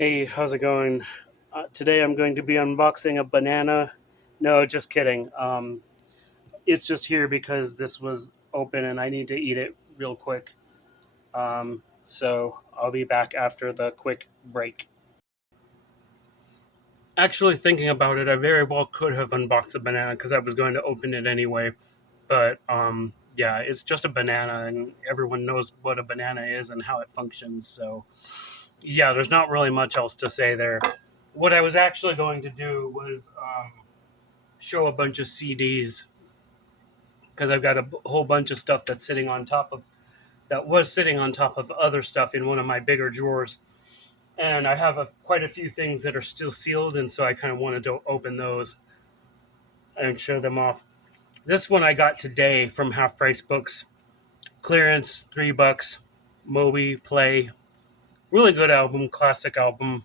Hey, how's it going? Today I'm going to be unboxing a banana. No, just kidding. It's just here because this was open and I need to eat it real quick. So I'll be back after the quick break. Actually, thinking about it, I very well could have unboxed the banana because I was going to open it anyway. But yeah, it's just a banana, and everyone knows what a banana is and how it functions. So yeah, there's not really much else to say there. What I was actually going to do was show a bunch of CDs because I've got a whole bunch of stuff that's sitting on top of that was sitting on top of other stuff in one of my bigger drawers, and I have quite a few things that are still sealed, and so I kind of wanted to open those and show them off. This one I got today from Half Price Books, clearance, $3. Moby Play, really good album, classic album.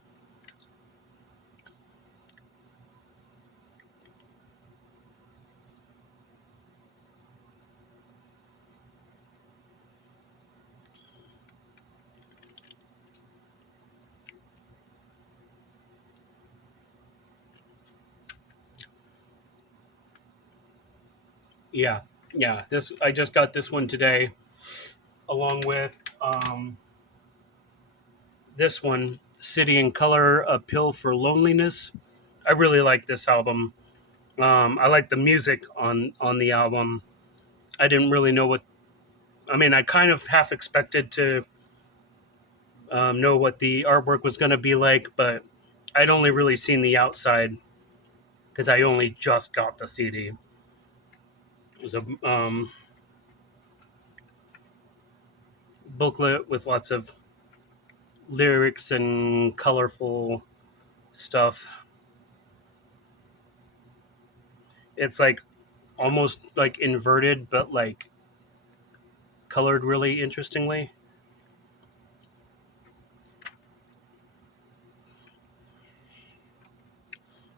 Yeah, yeah. This I just got this one today, along with this one, City and Color, A Pill for Loneliness. I really like this album. I like the music on the album. I didn't really know what. I mean, I kind of half expected to know what the artwork was going to be like, but I'd only really seen the outside because I only just got the CD. It was a booklet with lots of lyrics and colorful stuff. It's like almost like inverted, but like colored really interestingly.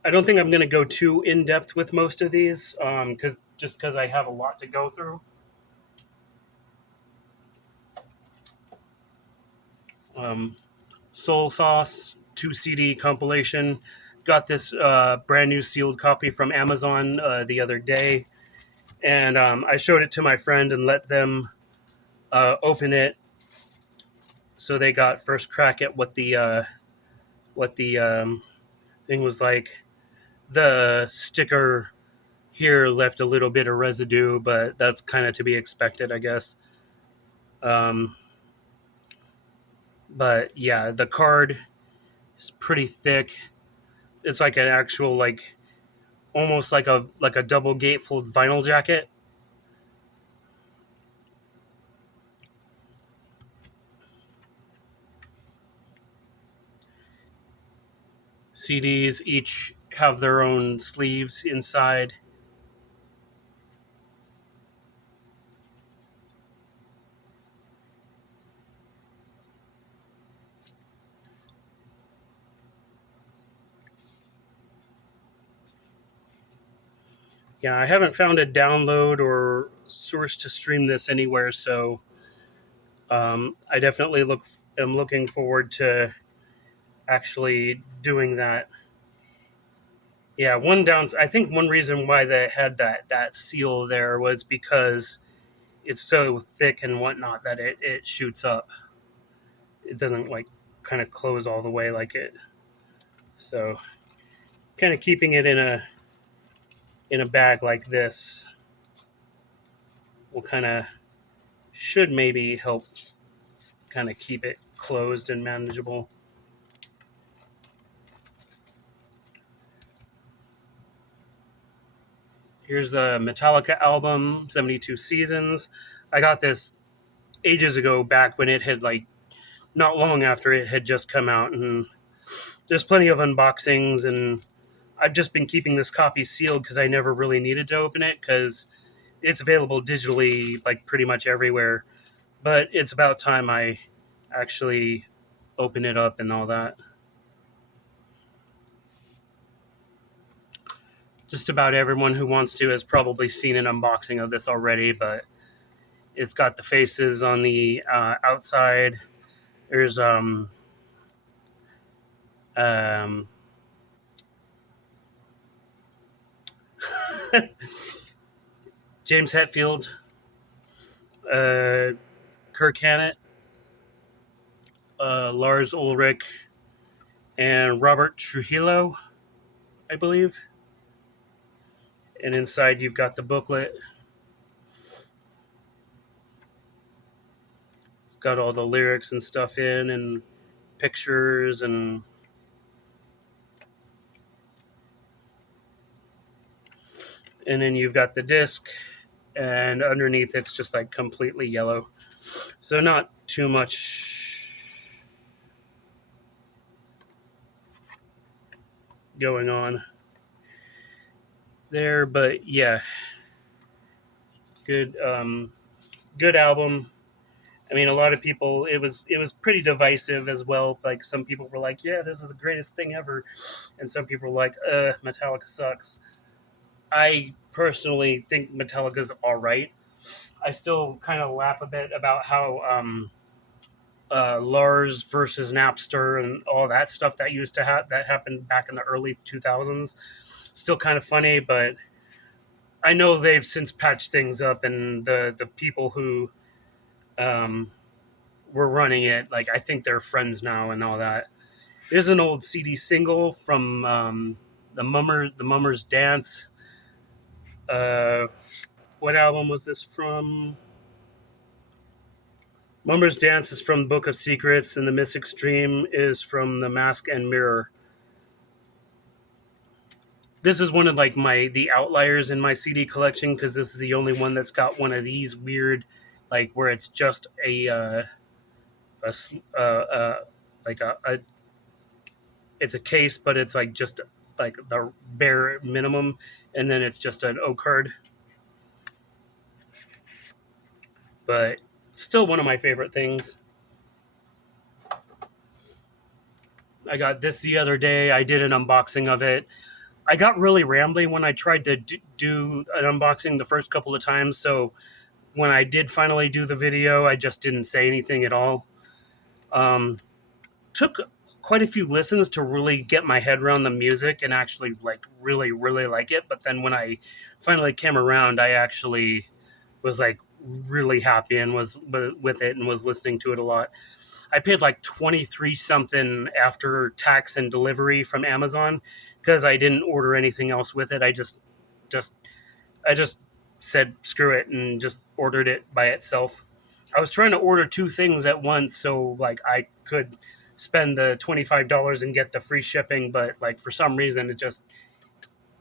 I don't think I'm going to go too in depth with most of these because I have a lot to go through. Um, Soul Sauce 2 CD compilation. Got this brand new sealed copy from Amazon the other day, and I showed it to my friend and let them open it, so they got first crack at what the thing was like. The sticker here left a little bit of residue, but that's kind of to be expected, I guess. Um, but yeah, the card is pretty thick. It's like an actual like almost like a double gatefold vinyl jacket. CDs each have their own sleeves inside. Yeah, I haven't found a download or source to stream this anywhere, so I definitely am looking forward to actually doing that. Yeah, I think one reason why they had that seal there was because it's so thick and whatnot that it shoots up. It doesn't like kind of close all the way like it. So kind of keeping it in a bag like this will kind of should maybe help kind of keep it closed and manageable. Here's the Metallica album, 72 Seasons. I got this ages ago, back when it had like not long after it had just come out, and there's plenty of unboxings, and I've just been keeping this copy sealed because I never really needed to open it because it's available digitally like pretty much everywhere. But it's about time I actually open it up and all that. Just about everyone who wants to has probably seen an unboxing of this already, but it's got the faces on the outside. There's Um, James Hetfield, uh, Kirk Hammett, Lars Ulrich, and Robert Trujillo, I believe. And inside you've got the booklet. It's got all the lyrics and stuff in, and pictures, and then you've got the disc, and underneath it's just like completely yellow. So not too much going on there, but yeah, good good album. I mean, a lot of people, it was pretty divisive as well. Like some people were like, "Yeah, this is the greatest thing ever," and some people were like, Metallica sucks." I personally think Metallica's all right. I still kind of laugh a bit about how Lars versus Napster and all that stuff that used to that happened back in the early 2000s. Still kind of funny, but I know they've since patched things up, and the people who um, were running it, like I think they're friends now and all that. There's an old CD single from the Mummers Dance. Uh, what album was this from? Mummers Dance is from Book of Secrets, and The Mystic Stream is from The Mask and Mirror. This is one of like the outliers in my CD collection because this is the only one that's got one of these weird, like where it's just a like a it's a case, but it's like just like the bare minimum, and then it's just an O card. But still one of my favorite things. I got this the other day. I did an unboxing of it. I got really rambly when I tried to do an unboxing the first couple of times. So when I did finally do the video, I just didn't say anything at all. Took quite a few listens to really get my head around the music and actually like really like it. But then when I finally came around, I actually was like really happy and was with it and was listening to it a lot. I paid like 23 something after tax and delivery from Amazon because I didn't order anything else with it. Just I just said screw it and just ordered it by itself. I was trying to order two things at once so like I could spend the $25 and get the free shipping, but like for some reason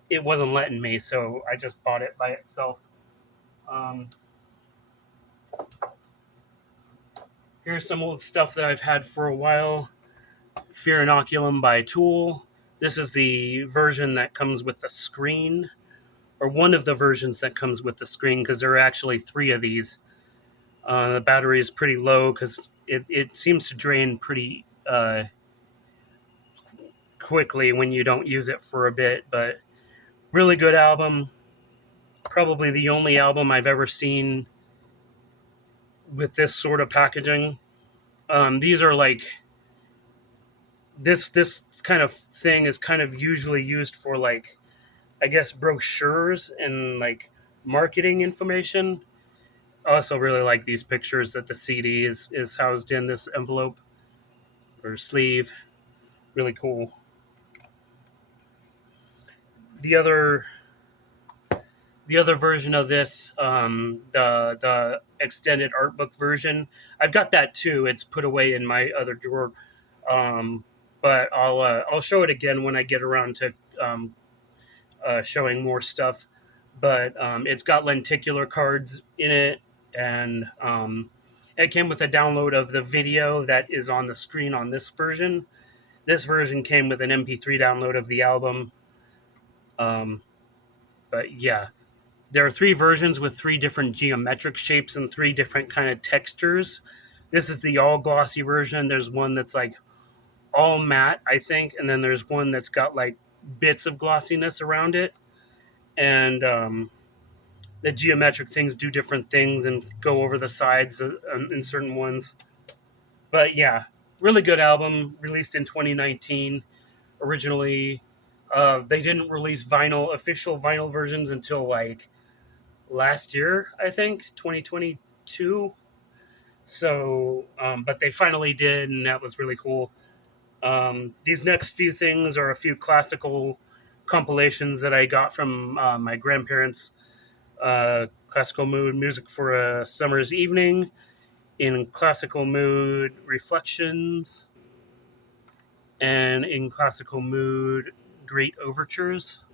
it wasn't letting me, so I just bought it by itself. Um, Here's some old stuff that I've had for a while. Fear Inoculum by Tool. This is the version that comes with the screen, or one of the versions that comes with the screen, because there are actually three of these. The battery is pretty low because it seems to drain pretty quickly when you don't use it for a bit, but really good album. Probably the only album I've ever seen with this sort of packaging. These are like this kind of thing is kind of usually used for like I guess brochures and like marketing information. I also really like these pictures that the CD is housed in this envelope or sleeve. Really cool. The other the other version of this, the extended art book version, I've got that too. It's put away in my other drawer, um, but I'll show it again when I get around to showing more stuff. But it's got lenticular cards in it, and it came with a download of the video that is on the screen on this version. This version came with an MP3 download of the album. Um, but yeah, there are three versions with three different geometric shapes and three different kind of textures. This is the all glossy version. There's one that's like all matte, I think, and then there's one that's got like bits of glossiness around it. And the geometric things do different things and go over the sides in certain ones. But yeah, really good album, released in 2019. originally. They didn't release official vinyl versions until like last year, I think, 2022. So, but they finally did, and that was really cool. These next few things are a few classical compilations that I got from my grandparents. Classical mood music for a summer's evening, in classical mood reflections, and in classical mood great overtures.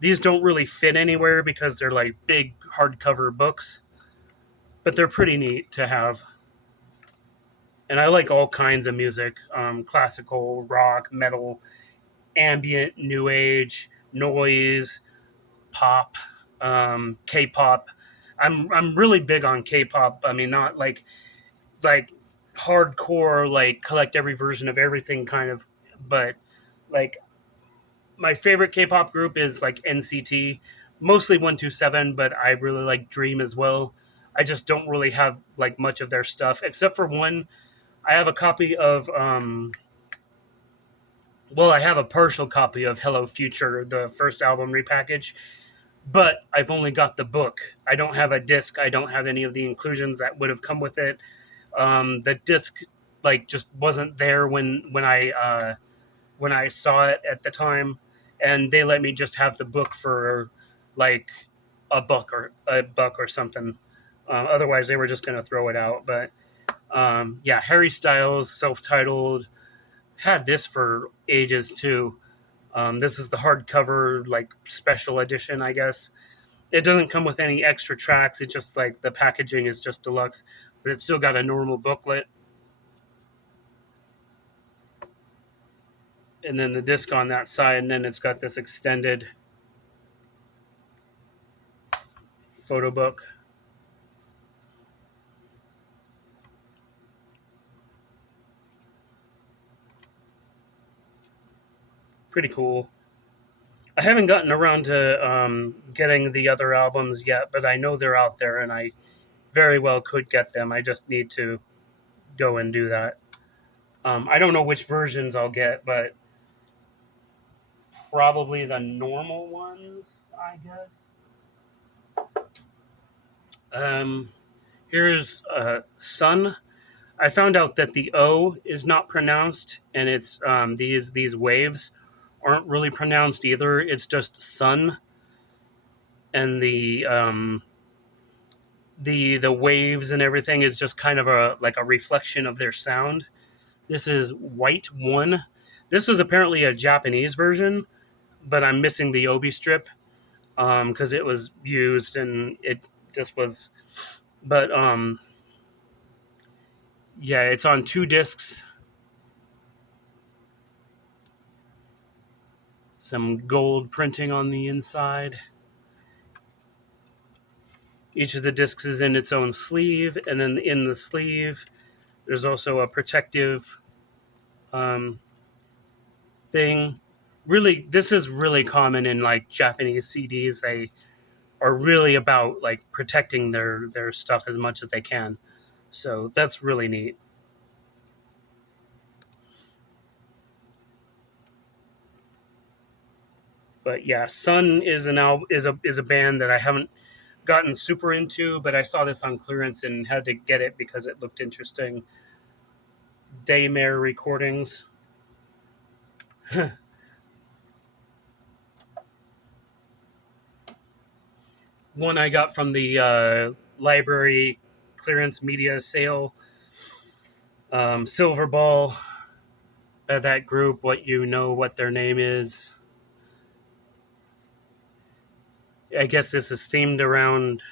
These don't really fit anywhere because they're like big hardcover books, but they're pretty neat to have. And I like all kinds of music, classical, rock, metal, ambient, new age, noise, pop, K-pop. I'm really big on K-pop. I mean, not like hardcore, like collect every version of everything kind of, but like my favorite K-pop group is like NCT, mostly 127, but I really like Dream as well. I just don't really have like much of their stuff except for one. I have a copy of I have a partial copy of Hello Future, the first album repackaged, but I've only got the book. I don't have a disc. I don't have any of the inclusions that would have come with it. The disc like just wasn't there when I saw it at the time, and they let me just have the book for like a buck or something. Otherwise, they were just going to throw it out. But yeah, Harry Styles, self-titled, had this for ages too. This is the hardcover, like special edition, I guess. It doesn't come with any extra tracks. It's just like the packaging is just deluxe, but it's still got a normal booklet, and then the disc on that side, and then it's got this extended photo book. Pretty cool. I haven't gotten around to getting the other albums yet, but I know they're out there, and I very well could get them. I just need to go and do that. I don't know which versions I'll get, but probably the normal ones, I guess. Um, here's Sun. I found out that the O is not pronounced, and it's these waves aren't really pronounced either. It's just Sun, and the waves and everything is just kind of a like a reflection of their sound. This is White One. This is apparently a Japanese version, but I'm missing the obi strip because it was used and it just was. But yeah, it's on two discs. Some gold printing on the inside. Each of the discs is in its own sleeve, and then in the sleeve, there's also a protective um, thing. Really, this is really common in like Japanese CDs. They are really about like protecting their stuff as much as they can. So that's really neat. But yeah, Sun is is a band that I haven't gotten super into, but I saw this on clearance and had to get it because it looked interesting. Daymare Recordings. One I got from the library clearance media sale. Silver Ball, that group, what you know what their name is. I guess this is themed around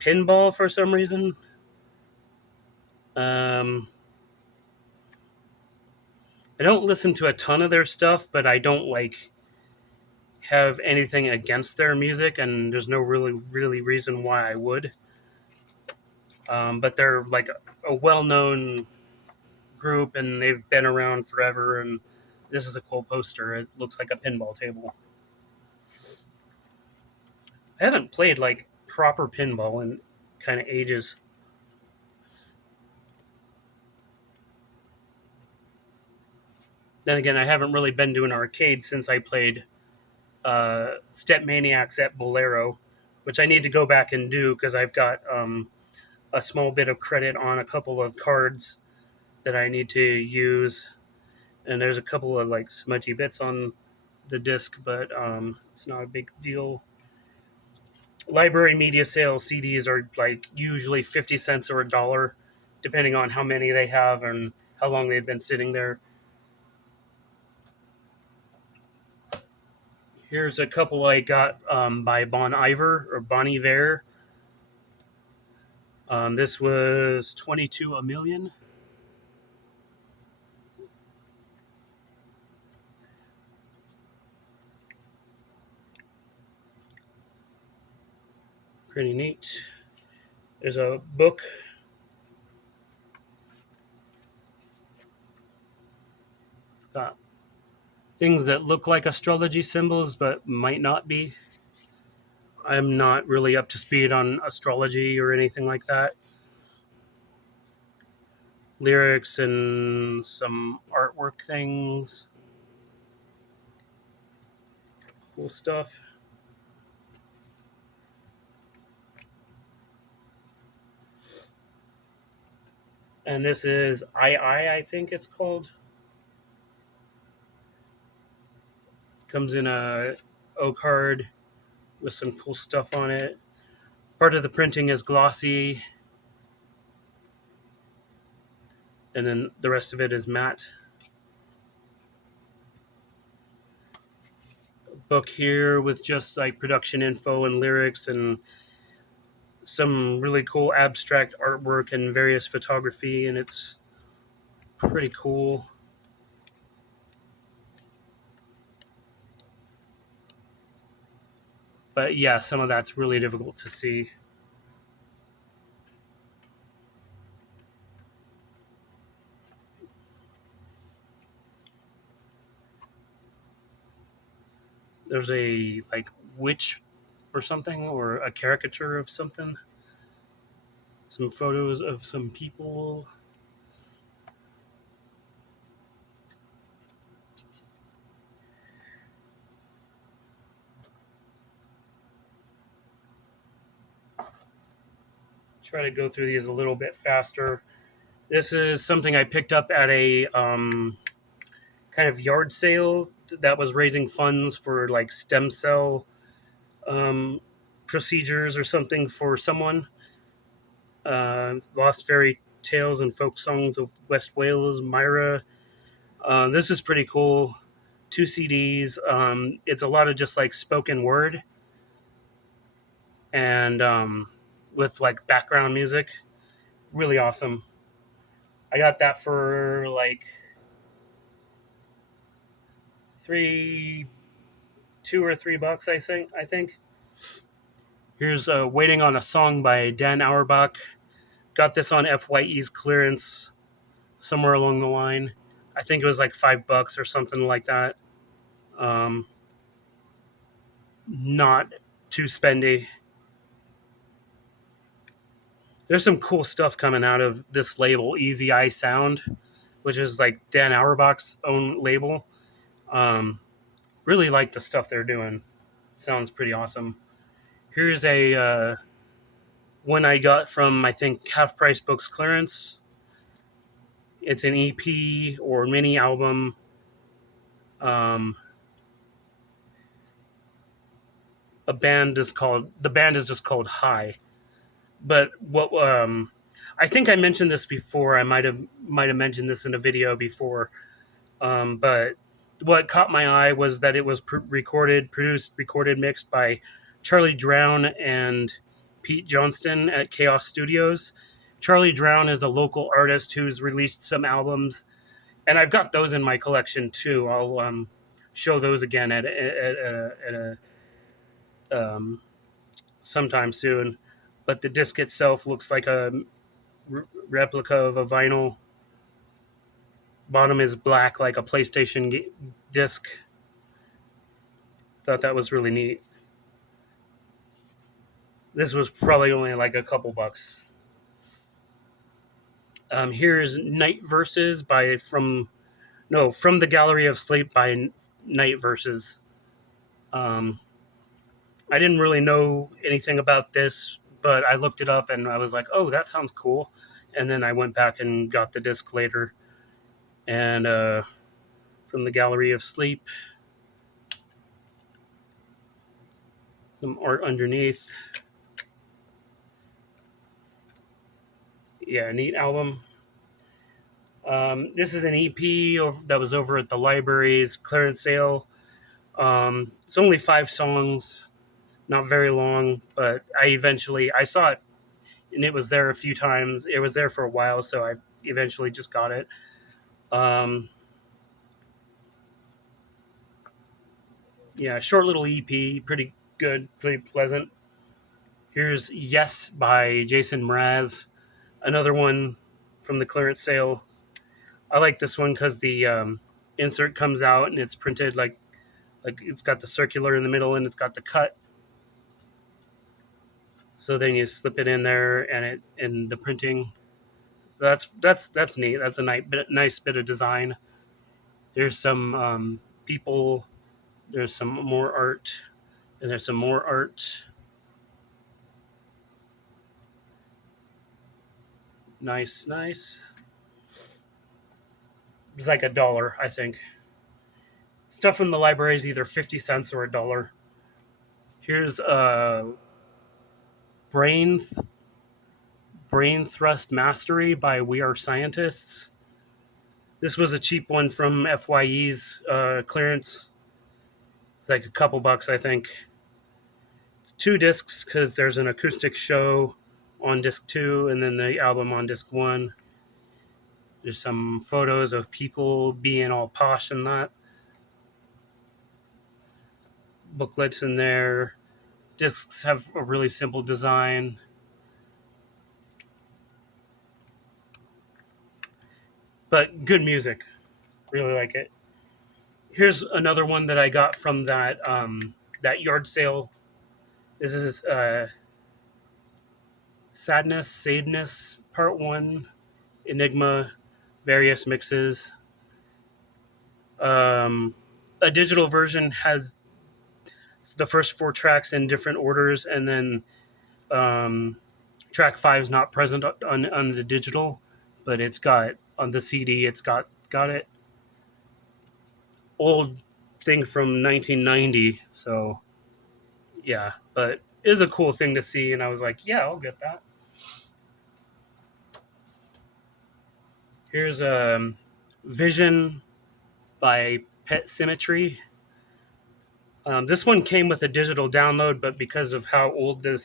pinball for some reason. Um, I don't listen to a ton of their stuff, but I don't like have anything against their music, and there's no really reason why I would. But they're like a well-known group, and they've been around forever. And this is a cool poster. It looks like a pinball table. I haven't played like proper pinball in kind of ages. Then again, I haven't really been to an arcade since I played Step Maniacs at Bolero, which I need to go back and do because I've got a small bit of credit on a couple of cards that I need to use, and there's a couple of like smudgy bits on the disc, but it's not a big deal. Library media sale CDs are like usually 50 cents or $1, depending on how many they have and how long they've been sitting there. Here's a couple I got by Bon Iver or Bon Iver. This was 22 a million. Pretty neat. There's a book. It's got things that look like astrology symbols but might not be. I'm not really up to speed on astrology or anything like that. Lyrics and some artwork things. Cool stuff. And this is I think it's called. Comes in a O card with some cool stuff on it. Part of the printing is glossy, and then the rest of it is matte. Book here with just like production info and lyrics and some really cool abstract artwork and various photography, and it's pretty cool. But yeah, some of that's really difficult to see. There's a like witch or something, or a caricature of something. Some photos of some people. Try to go through these a little bit faster. This is something I picked up at a kind of yard sale that was raising funds for like stem cell um, procedures or something for someone. Lost Fairy Tales and Folk Songs of West Wales, Myra. This is pretty cool. 2 CDs. It's a lot of just like spoken word and with like background music. Really awesome. I got that for like three, $2 or $3. I think. Here's "Waiting on a Song" by Dan Auerbach. Got this on FYE's clearance somewhere along the line. I think it was like $5 or something like that. Um, Not too spendy. There's some cool stuff coming out of this label, Easy Eye Sound, which is like Dan Auerbach's own label. Um, really like the stuff they're doing. Sounds pretty awesome. Here's a one I got from I think Half Price Books clearance. It's an EP or mini album. Um, the band is just called High. But what I think I mentioned this before. I might have mentioned this in a video before. But what caught my eye was that it was produced, mixed by Charlie Drown and Pete Johnston at Chaos Studios. Charlie Drown is a local artist who's released some albums, and I've got those in my collection too. I'll show those again at a sometime soon. But the disc itself looks like a replica of a vinyl. Bottom is black, like a PlayStation disc. Thought that was really neat. This was probably only like a couple bucks. Here's Night Verses by from No, From the Gallery of Sleep by Night Verses. Um, I didn't really know anything about this, but I looked it up and I was like, oh, that sounds cool. And then I went back and got the disc later. And From the Gallery of Sleep, some art underneath. Yeah, neat album. This is an EP that was over at the library's clearance sale. It's only 5 songs, not very long, but I saw it and it was there a few times. It was there for a while, so I eventually just got it. Um, yeah, short little EP, pretty good, pretty pleasant. Here's Yes by Jason Mraz, another one from the clearance sale. I like this one because the insert comes out and it's printed like it's got the circular in the middle and it's got the cut. So then you slip it in there and it in the printing. So that's neat. That's a nice bit of design. There's some people. There's some more art, and there's some more art. Nice, nice. It's like $1, I think. Stuff from the library is either 50 cents or $1. Here's Brain Brain Thrust Mastery by We Are Scientists. This was a cheap one from FYE's clearance. It's like a couple bucks, I think. 2 discs because there's an acoustic show on disc 2 and then the album on disc 1. There's some photos of people being all posh and that. Booklets in there. Discs have a really simple design. But good music. Really like it. Here's another one that I got from that yard sale. This is Sadness, Part 1, Enigma, various mixes. A digital version has the first 4 tracks in different orders, and then um, track 5 is not present on the digital, but it's got on the CD. It's got it. Old thing from 1990, so yeah, but it is a cool thing to see, and I was like, yeah, I'll get that. Here's Vision by Pet Symmetry. This one came with a digital download, but because of how old the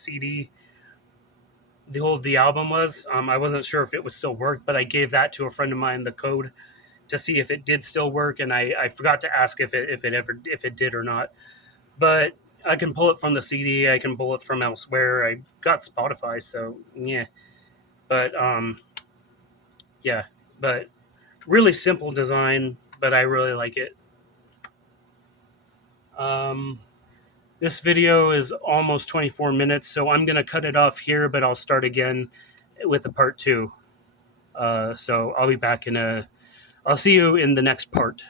album was, I wasn't sure if it would still work. But I gave that to a friend of mine, the code, to see if it did still work, and I forgot to ask if it did or not. But I can pull it from the CD. I can pull it from elsewhere. I got Spotify, so yeah. But yeah, but really simple design, but I really like it. Um, this video is almost 24 minutes, so I'm going to cut it off here, but I'll start again with a part 2. So I'll be back I'll see you in the next part.